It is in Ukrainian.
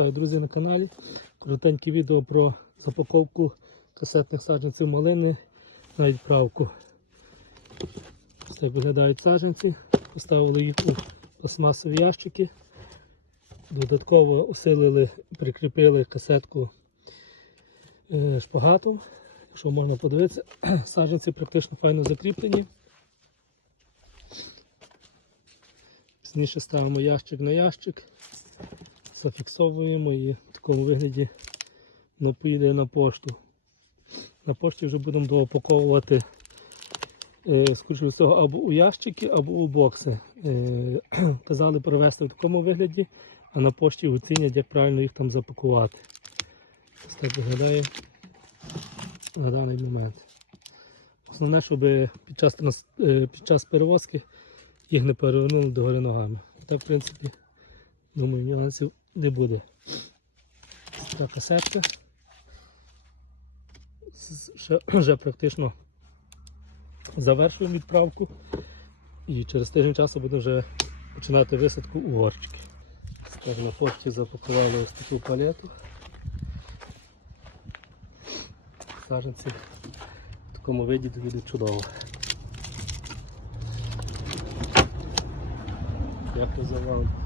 Вітаю, друзі, на каналі. Коротеньке відео про запаковку касетних саджанців малини на відправку. Ось так виглядають саджанці. Поставили їх у пластмасові ящики. Додатково усилили, прикріпили касетку е, шпагатом. Якщо можна подивитися, саджанці практично файно закріплені. Пізніше ставимо ящик на ящик, зафіксовуємо і в такому вигляді воно поїде на пошту. На пошті вже будемо доопаковувати, е, скоріше всього, або у ящики, або у бокси. Е, казали провести в такому вигляді, а на пошті оцінять, як правильно їх там запакувати. Ось так виглядає на даний момент. Основне, щоб під час, е, під час перевозки їх не перевернули догори ногами. Так, в принципі, думаю, нюансів не буде. Така касетка. Ще, вже практично завершуємо відправку. І через тиждень часу будемо вже починати висадку у горчики. Так, на пошті запакували ось таку палету. Саженці в такому виді буде чудово. Дякую за увагу.